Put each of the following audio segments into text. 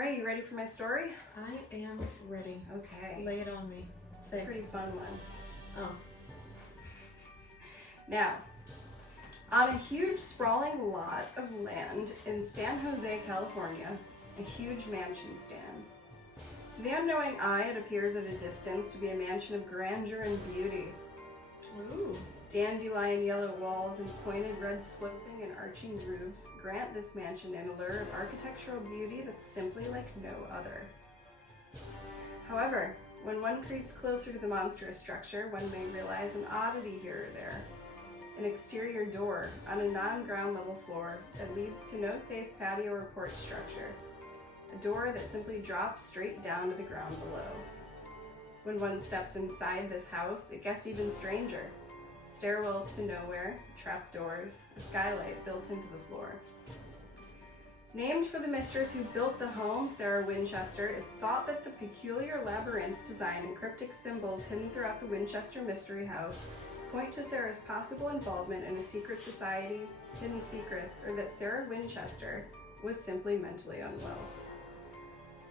right, you ready for my story? I am ready. Okay. Lay it on me. It's a pretty fun one. Oh. Now, on a huge sprawling lot of land in San Jose, California, a huge mansion stands. To the unknowing eye, it appears at a distance to be a mansion of grandeur and beauty. Ooh. Dandelion yellow walls and pointed red sloping and arching roofs grant this mansion an allure of architectural beauty that's simply like no other. However, when one creeps closer to the monstrous structure, one may realize an oddity here or there. An exterior door on a non-ground level floor that leads to no safe patio or porch structure. A door that simply drops straight down to the ground below. When one steps inside this house, it gets even stranger. Stairwells to nowhere, trapdoors, a skylight built into the floor. Named for the mistress who built the home, Sarah Winchester, it's thought that the peculiar labyrinth design and cryptic symbols hidden throughout the Winchester Mystery House point to Sarah's possible involvement in a secret society, hidden secrets, or that Sarah Winchester was simply mentally unwell.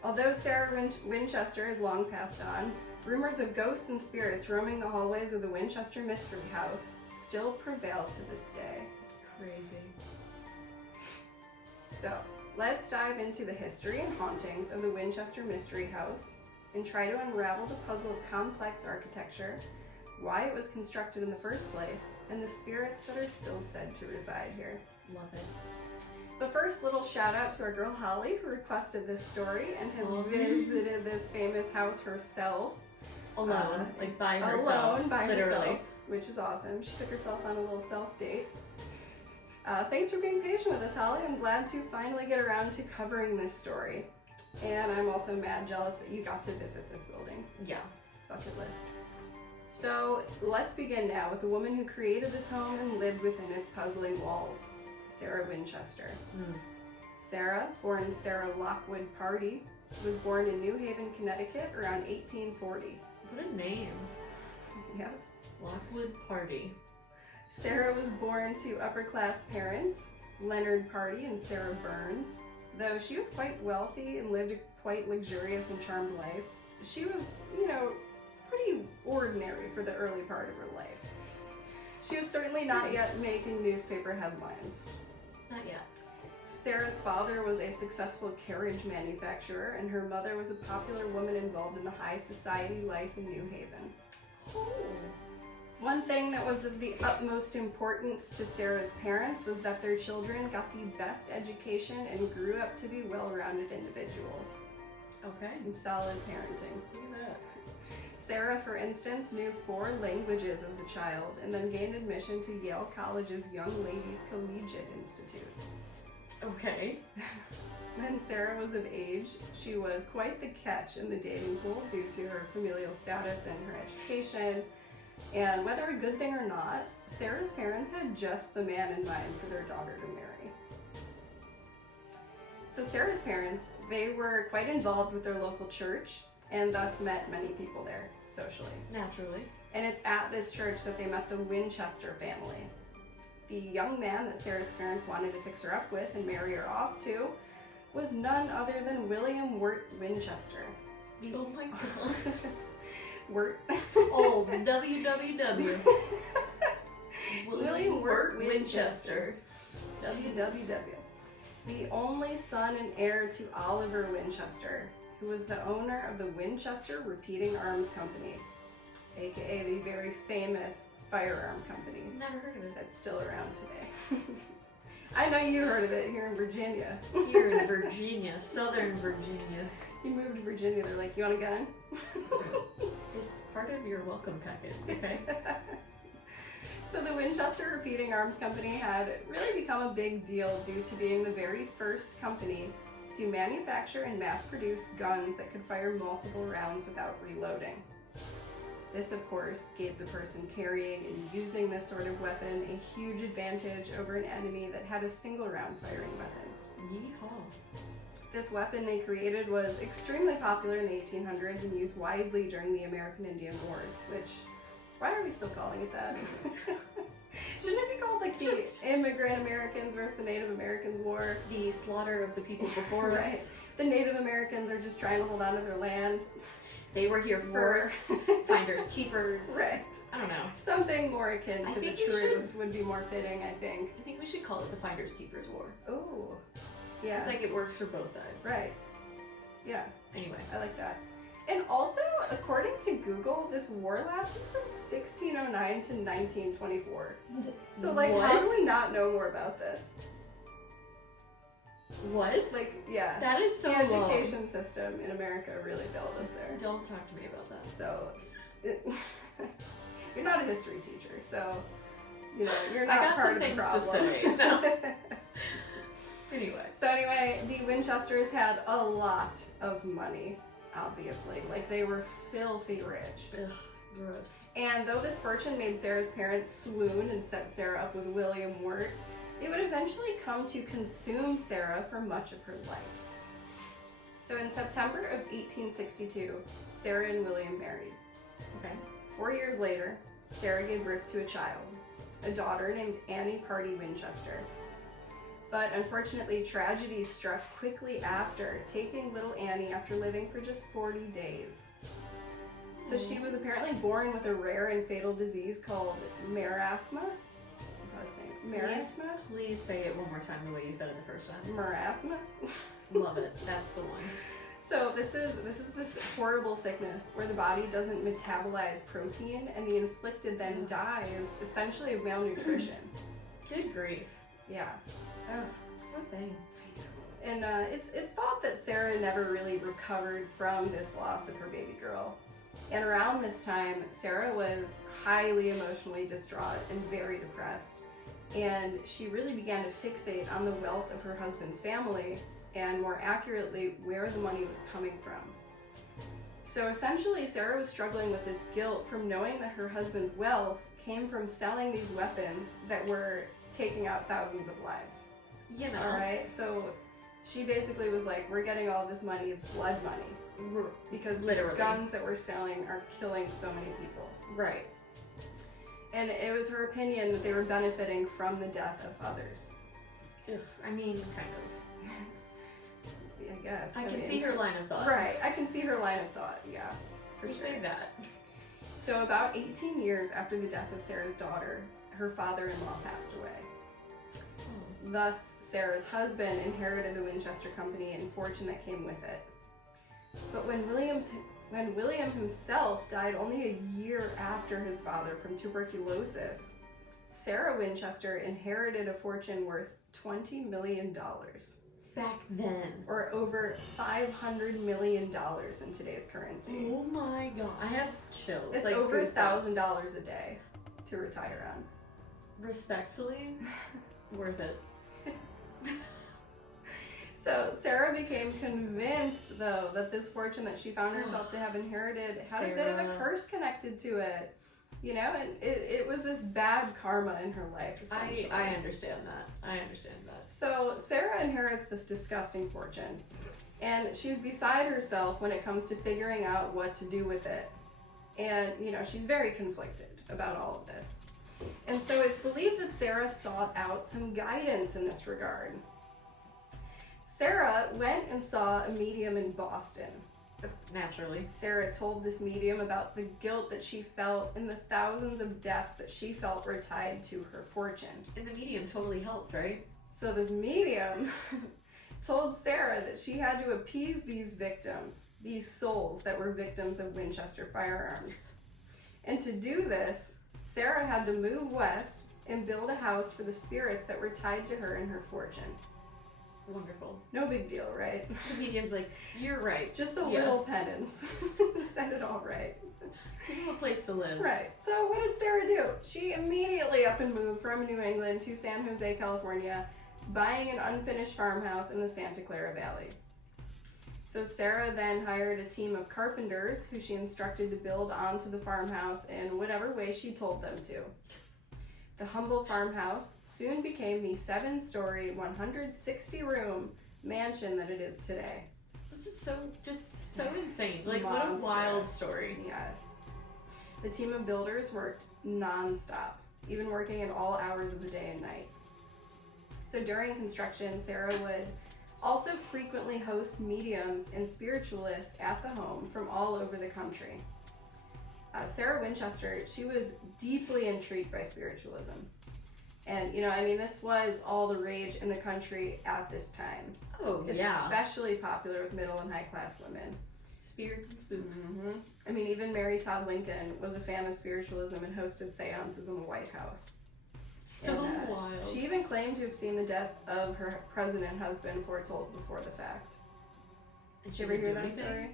Although Sarah Winchester is long passed on, rumors of ghosts and spirits roaming the hallways of the Winchester Mystery House still prevail to this day. Crazy. So, let's dive into the history and hauntings of the Winchester Mystery House and try to unravel the puzzle of complex architecture, why it was constructed in the first place, and the spirits that are still said to reside here. Love it. But first, little shout out to our girl Holly, who requested this story and has visited this famous house herself. Alone, like by herself. Alone, by literally. herself, which is awesome. She took herself on a little self-date. Thanks for being patient with us, Holly. I'm glad to finally get around to covering this story. And I'm also mad jealous that you got to visit this building. Yeah. Bucket list. So let's begin now with the woman who created this home and lived within its puzzling walls, Sarah Winchester. Sarah, born Sarah Lockwood Pardee, was born in New Haven, Connecticut around 1840. What a name. Yep. Lockwood Pardee. Sarah was born to upper-class parents, Leonard Pardee and Sarah Burns. Though she was quite wealthy and lived a quite luxurious and charmed life, she was, pretty ordinary for the early part of her life. She was certainly not yet making newspaper headlines. Not yet. Sarah's father was a successful carriage manufacturer, and her mother was a popular woman involved in the high society life in New Haven. Oh. One thing that was of the utmost importance to Sarah's parents was that their children got the best education and grew up to be well-rounded individuals. Okay. Some solid parenting. Look at that. Sarah, for instance, knew 4 languages as a child and then gained admission to Yale College's Young Ladies Collegiate Institute. Okay. When Sarah was of age, she was quite the catch in the dating pool due to her familial status and her education. And whether a good thing or not, Sarah's parents had just the man in mind for their daughter to marry. So Sarah's parents, they were quite involved with their local church and thus met many people there socially. Naturally. And it's at this church that they met the Winchester family. The young man that Sarah's parents wanted to fix her up with and marry her off to was none other than William Wirt Winchester. Oh my god. Wirt. Oh, WWW. William Wirt Winchester. WWW. The only son and heir to Oliver Winchester, who was the owner of the Winchester Repeating Arms Company, aka the very famous firearm company. Never heard of it. That's still around today. I know you heard of it here in Virginia. Here in Virginia, Southern Virginia. You moved to Virginia, they're like, you want a gun? It's part of your welcome package, okay? So the Winchester Repeating Arms Company had really become a big deal due to being the very first company to manufacture and mass produce guns that could fire multiple rounds without reloading. This, of course, gave the person carrying and using this sort of weapon a huge advantage over an enemy that had a single round firing weapon. Yeehaw. This weapon they created was extremely popular in the 1800s and used widely during the American Indian Wars, which, why are we still calling it that? Shouldn't it be called like the Immigrant Americans versus the Native Americans War? The slaughter of the people before Right. us. the Native Americans are just trying to hold on to their land. They were here first. Finders keepers. Right. I don't know. Something more akin I to the think we truth would be more fitting, I think. I think we should call it the Finders Keepers War. Oh. Yeah. It's like it works for both sides. Right. Yeah. Anyway. I like that. And also, according to Google, this war lasted from 1609 to 1924. So, like, What? how do we not know more about this? What? Like, yeah. That is so the long. education system in America really failed us there. Don't talk to me about that. So, you're not a history teacher, so, you know, you're I not got part some of the things to problem. say. No. Anyway. So anyway, the Winchesters had a lot of money, obviously. Like, they were filthy rich. Ugh, gross. And though this fortune made Sarah's parents swoon and set Sarah up with William Wirt, it would eventually come to consume Sarah for much of her life. So in September of 1862, Sarah and William married. Okay. 4 years later, Sarah gave birth to a child, a daughter named Annie Party Winchester. But unfortunately, tragedy struck quickly after, taking little Annie after living for just 40 days. So she was apparently born with a rare and fatal disease called marasmus. How do I say it? Marasmus? Please say it one more time the way you said it the first time. Marasmus? Love it. That's the one. So this is this horrible sickness where the body doesn't metabolize protein and the inflicted then dies, essentially of malnutrition. Good grief. Yeah. Ugh, poor thing. And it's thought that Sarah never really recovered from this loss of her baby girl. And around this time, Sarah was highly emotionally distraught and very depressed. And she really began to fixate on the wealth of her husband's family, and more accurately, where the money was coming from. So essentially, Sarah was struggling with this guilt from knowing that her husband's wealth came from selling these weapons that were taking out thousands of lives. You know. Alright, so she basically was like, we're getting all this money, it's blood money. Because Literally. these guns that we're selling are killing so many people. Right. And it was her opinion that they were benefiting from the death of others. Ugh, I mean, kind of. I guess. I can mean, see her line of thought. Right, I can see her line of thought, yeah. For You sure. say that. So about 18 years after the death of Sarah's daughter, her father-in-law passed away. Thus, Sarah's husband inherited the Winchester Company and fortune that came with it. But when William himself died only a year after his father from tuberculosis, Sarah Winchester inherited a fortune worth $20 million. Back then. Or over $500 million in today's currency. Oh my god. I have chills. It's like over goosebumps. $1,000 a day to retire on. Respectfully, worth it. So Sarah became convinced, though, that this fortune that she found herself to have inherited had a bit of a curse connected to it. You know, and it was this bad karma in her life, essentially. I understand that. I understand that. So Sarah inherits this disgusting fortune, and she's beside herself when it comes to figuring out what to do with it. And, you know, she's very conflicted about all of this. And so it's believed that Sarah sought out some guidance in this regard. Sarah went and saw a medium in Boston. Naturally. Sarah told this medium about the guilt that she felt and the thousands of deaths that she felt were tied to her fortune. And the medium totally helped, right? So this medium told Sarah that she had to appease these victims, these souls that were victims of Winchester firearms. And to do this, Sarah had to move west and build a house for the spirits that were tied to her and her fortune. Wonderful. No big deal, right? The medium's like, you're right. Just a little penance. Set it all right. Give him a place to live. Right. So what did Sarah do? She immediately up and moved from New England to San Jose, California, buying an unfinished farmhouse in the Santa Clara Valley. So Sarah then hired a team of carpenters who she instructed to build onto the farmhouse in whatever way she told them to. The humble farmhouse soon became the 7-story, 160-room mansion that it is today. This is just so insane. Like, what a wild story. Yes. The team of builders worked non-stop, even working at all hours of the day and night. So during construction, Sarah would also frequently host mediums and spiritualists at the home from all over the country. Sarah Winchester, she was deeply intrigued by spiritualism. And, this was all the rage in the country at this time. Oh, yeah. Especially popular with middle and high class women. Spirits and spooks. Mm-hmm. Even Mary Todd Lincoln was a fan of spiritualism and hosted seances in the White House. So wild. She even claimed to have seen the death of her president husband foretold before the fact. Did you ever hear that story?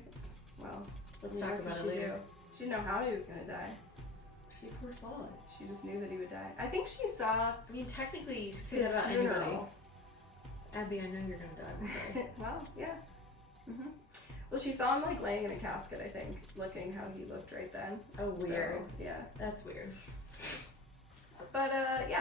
Well, let's talk about it later. She didn't know how he was going to die. She foresaw it. She just knew that he would die. I think she saw. Technically, you could say that about anybody. Abby, I know you're going to die one day. Well, yeah. Mm-hmm. Well, she saw him laying in a casket, I think, looking how he looked right then. Oh, weird. So, yeah. That's weird. But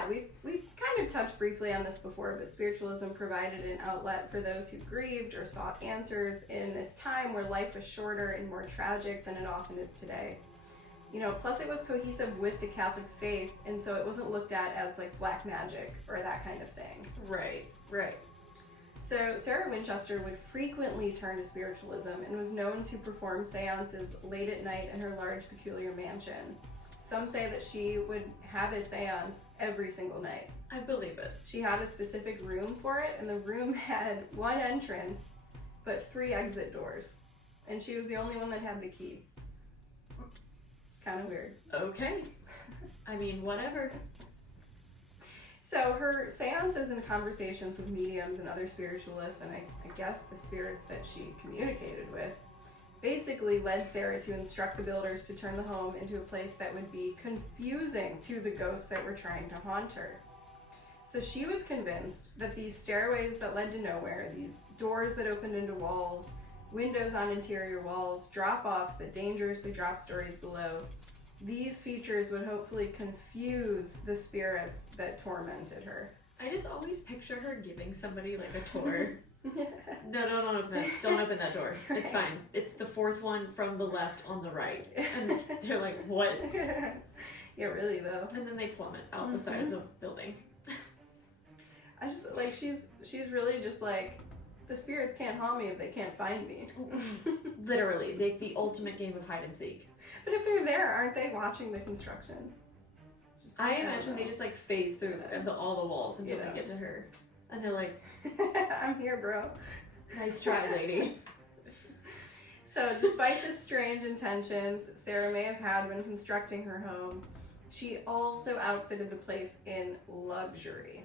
we've kind of touched briefly on this before, but spiritualism provided an outlet for those who grieved or sought answers in this time where life was shorter and more tragic than it often is today. Plus it was cohesive with the Catholic faith, and so it wasn't looked at as black magic or that kind of thing. Right. So Sarah Winchester would frequently turn to spiritualism and was known to perform seances late at night in her large, peculiar mansion. Some say that she would have a seance every single night. I believe it. She had a specific room for it, and the room had one entrance, but 3 exit doors. And she was the only one that had the key. It's kind of weird. Okay. Whatever. So her seances and conversations with mediums and other spiritualists, and I guess the spirits that she communicated with, basically led Sarah to instruct the builders to turn the home into a place that would be confusing to the ghosts that were trying to haunt her. So she was convinced that these stairways that led to nowhere, these doors that opened into walls, windows on interior walls, drop-offs that dangerously drop stories below, these features would hopefully confuse the spirits that tormented her. I just always picture her giving somebody a tour. No, don't open that door. It's fine. It's the 4th one from the left on the right. And they're like, what? Yeah, really though. And then they plummet out the side of the building. I just she's really just the spirits can't haunt me if they can't find me. Literally, the ultimate game of hide and seek. But if they're there, aren't they watching the construction? I imagine they just phase through all the walls until they get to her. And they're like, I'm here, bro. Nice try, lady. So, despite the strange intentions Sarah may have had when constructing her home, she also outfitted the place in luxury.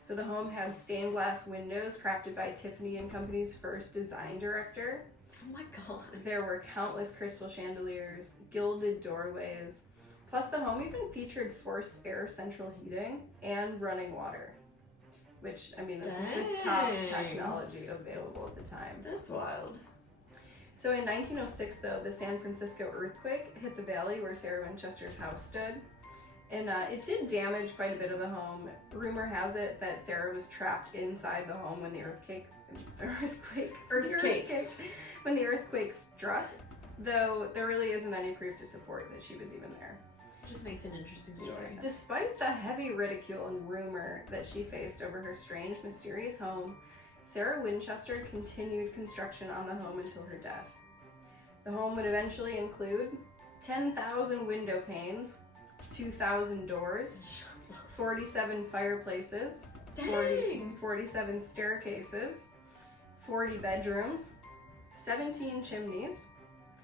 So the home had stained glass windows crafted by Tiffany & Company's first design director. Oh my god. There were countless crystal chandeliers, gilded doorways, plus the home even featured forced air central heating and running water. Which, this was the top technology available at the time. That's wild. So in 1906, though, the San Francisco earthquake hit the valley where Sarah Winchester's house stood. And it did damage quite a bit of the home. Rumor has it that Sarah was trapped inside the home when the earthquake struck, though there really isn't any proof to support that she was even there. Just makes an interesting story. Despite the heavy ridicule and rumor that she faced over her strange, mysterious home, Sarah Winchester continued construction on the home until her death. The home would eventually include 10,000 window panes, 2,000 doors, 47 fireplaces, 47 staircases, 40 bedrooms, 17 chimneys,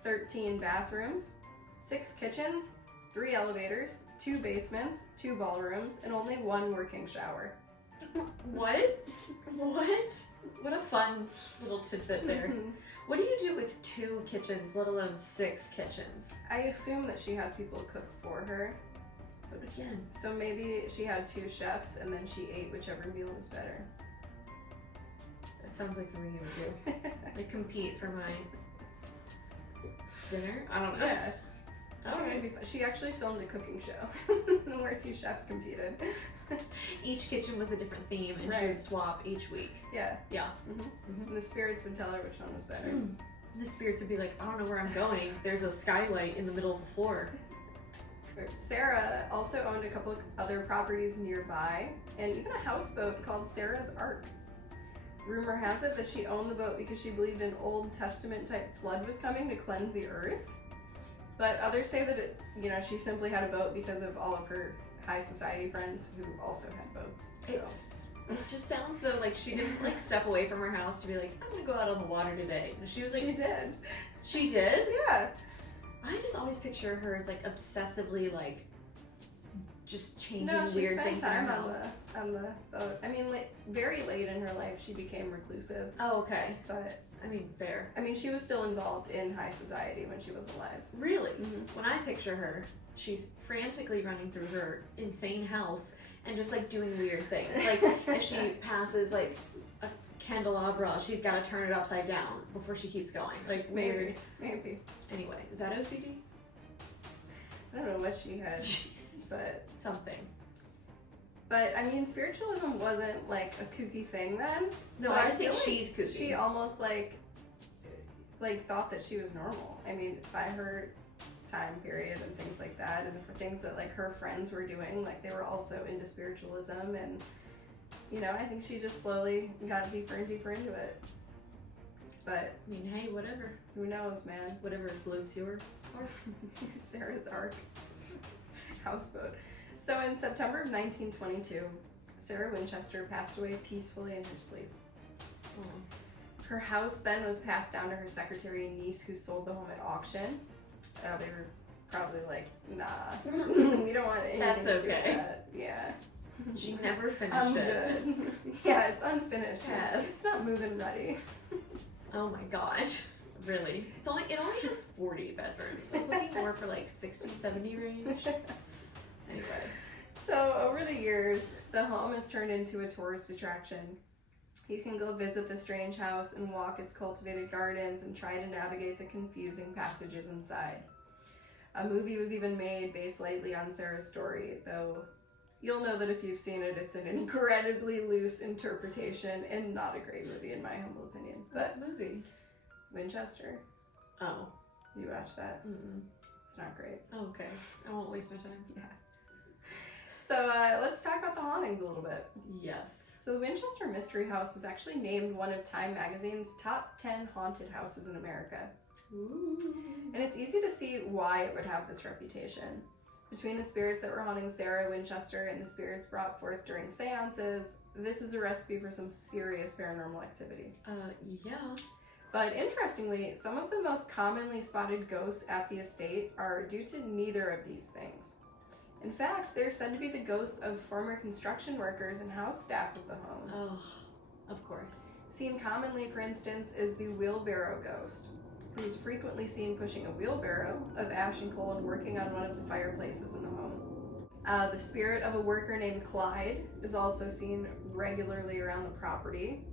13 bathrooms, 6 kitchens, 3 elevators, 2 basements, 2 ballrooms, and only 1 working shower. What? What a fun little tidbit there. What do you do with 2 kitchens, let alone 6 kitchens? I assume that she had people cook for her. But again. So maybe she had 2 chefs and then she ate whichever meal was better. That sounds like something you would do. They compete for my dinner? I don't know. Yeah. Okay. She actually filmed a cooking show where 2 chefs competed. Each kitchen was a different theme and she would swap each week. Yeah. Yeah. And the spirits would tell her which one was better. The spirits would be like, I don't know where I'm going. There's a skylight in the middle of the floor. Sarah also owned a couple of other properties nearby, and even a houseboat called Sarah's Ark. Rumor has it that she owned the boat because she believed an Old Testament type flood was coming to cleanse the earth. But others say that she simply had a boat because of all of her high society friends who also had boats. So. It just sounds though like she didn't like step away from her house to be like, I'm gonna go out on the water today. She was like, she did. She did? Yeah. I just always picture her as like obsessively like just changing No, weird things in her time house. on the boat. I mean, very late in her life, she became reclusive. Oh, okay. But I mean, fair. I mean, she was still involved in high society when she was alive. Really? Mm-hmm. When I picture her, she's frantically running through her insane house and just like doing weird things. Like if she passes like a candelabra, she's got to turn it upside down before she keeps going. Like weird. Maybe. Anyway, is that OCD? I don't know what she had, but something. But I mean, spiritualism wasn't like a kooky thing then. No, so I just feel think she's kooky. She almost like thought that she was normal. I mean, by her time period and things like that, and for things that like her friends were doing, like they were also into spiritualism, and I think she just slowly got deeper and deeper into it. But I mean, hey, whatever. Who knows, man? Whatever floats your ark. Sarah's Ark houseboat. So in September of 1922, Sarah Winchester passed away peacefully in her sleep. Oh. Her house then was passed down to her secretary and niece, who sold the home at auction. They were probably like, nah, we don't want anything That's to do with okay. that. Yeah. She never finished I'm it. good. Yeah, it's unfinished. Yes. It's not moving ready. Oh my gosh. Really? It only has 40 bedrooms. I was looking more for like 60, 70 range. Anyway. So over the years, the home has turned into a tourist attraction. You can go visit the strange house and walk its cultivated gardens and try to navigate the confusing passages inside. A movie was even made based lightly on Sarah's story, though you'll know that if you've seen it, it's an incredibly loose interpretation and not a great movie in my humble opinion. But what movie? Winchester. Oh. You watched that? Mm-mm. It's not great. Oh, okay. I won't waste my time. Yeah. So let's talk about the hauntings a little bit. Yes. So the Winchester Mystery House was actually named one of Time Magazine's top 10 haunted houses in America. Ooh. And it's easy to see why it would have this reputation. Between the spirits that were haunting Sarah Winchester and the spirits brought forth during seances, this is a recipe for some serious paranormal activity. Yeah. But interestingly, some of the most commonly spotted ghosts at the estate are due to neither of these things. In fact, they're said to be the ghosts of former construction workers and house staff of the home. Oh, of course. Seen commonly, for instance, is the wheelbarrow ghost, who is frequently seen pushing a wheelbarrow of ash and coal and working on one of the fireplaces in the home. The spirit of a worker named Clyde is also seen regularly around the property.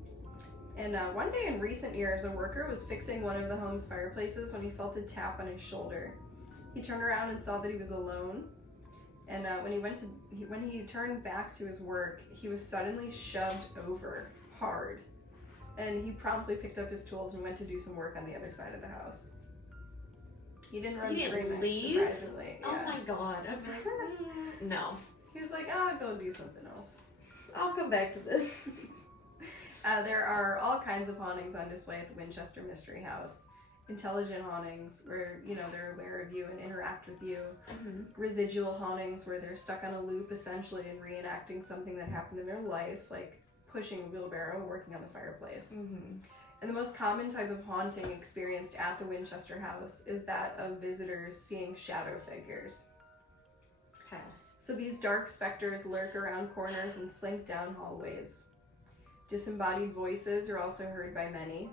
And one day in recent years, a worker was fixing one of the home's fireplaces when he felt a tap on his shoulder. He turned around and saw that he was alone. And when he turned back to his work, he was suddenly shoved over hard. And he promptly picked up his tools and went to do some work on the other side of the house. He didn't run screaming, leave? surprisingly. Oh Yeah. my god. I'm like, no. He was like, I'll go do something else. I'll come back to this. There are all kinds of hauntings on display at the Winchester Mystery House. Intelligent hauntings, where, they're aware of you and interact with you. Mm-hmm. Residual hauntings, where they're stuck on a loop, essentially, and reenacting something that happened in their life, like pushing a wheelbarrow, working on the fireplace. Mm-hmm. And the most common type of haunting experienced at the Winchester House is that of visitors seeing shadow figures. Pass. So these dark specters lurk around corners and slink down hallways. Disembodied voices are also heard by many.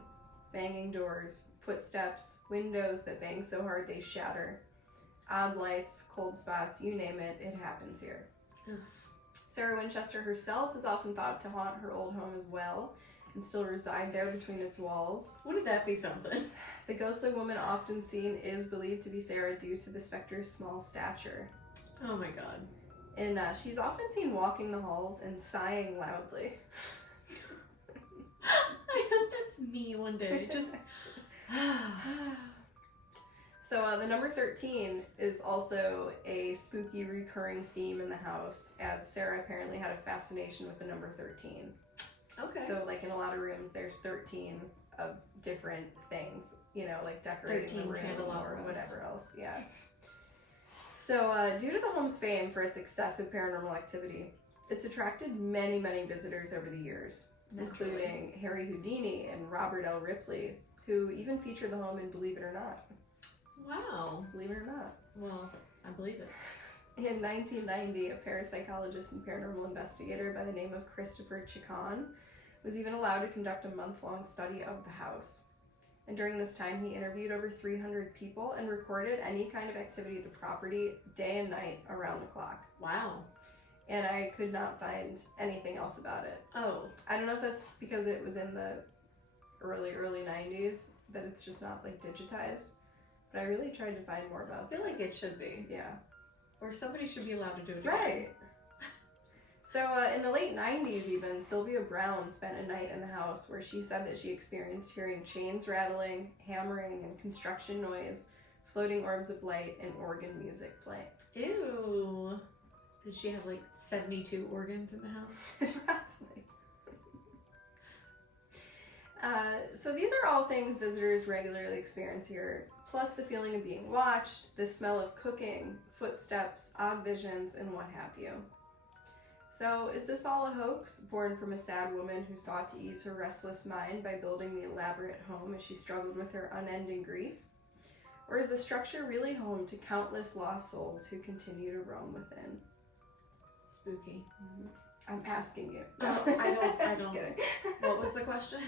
Banging doors, footsteps, windows that bang so hard they shatter. Odd lights, cold spots, you name it, it happens here. Ugh. Sarah Winchester herself is often thought to haunt her old home as well, and still reside there between its walls. Wouldn't that be something? The ghostly woman often seen is believed to be Sarah due to the specter's small stature. Oh my god. And she's often seen walking the halls and sighing loudly. I hope that's me one day. Just. So the number 13 is also a spooky recurring theme in the house, as Sarah apparently had a fascination with the number 13. Okay. So, like, in a lot of rooms, there's 13 of different things, you know, like decorating 13 the room candelabras. or whatever else. Yeah. So, due to the home's fame for its excessive paranormal activity, it's attracted many, many visitors over the years, including Harry Houdini and Robert L. Ripley, who even featured the home in Believe It or Not. Wow. Believe it or not. Well, I believe it. In 1990, a parapsychologist and paranormal investigator by the name of Christopher Chacon was even allowed to conduct a month-long study of the house. And during this time, he interviewed over 300 people and recorded any kind of activity at the property day and night around the clock. Wow. And I could not find anything else about it. Oh. I don't know if that's because it was in the early 90s that it's just not like digitized, but I really tried to find more about I feel like it should be. Yeah. Or somebody should be allowed to do it again. Right. So in the late 90s even, Sylvia Brown spent a night in the house where she said that she experienced hearing chains rattling, hammering, and construction noise, floating orbs of light, and organ music playing. Ew. Did she have like 72 organs in the house? Probably. So these are all things visitors regularly experience here, plus the feeling of being watched, the smell of cooking, footsteps, odd visions, and what have you. So is this all a hoax, born from a sad woman who sought to ease her restless mind by building the elaborate home as she struggled with her unending grief? Or is the structure really home to countless lost souls who continue to roam within? Spooky. I'm asking you. Oh, I don't. Just kidding. What was the question?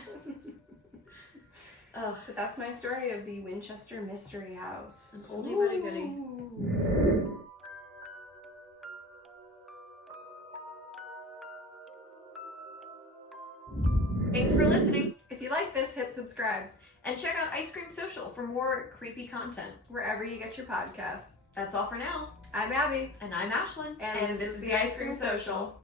Ugh. But that's my story of the Winchester Mystery House. An oldie but a goodie. Ooh. Thanks for listening. If you like this, hit subscribe And check out Ice Cream Social for more creepy content. wherever you get your podcasts. That's all for now. I'm Abby. And I'm Ashlyn. And this is the Ice Cream Social.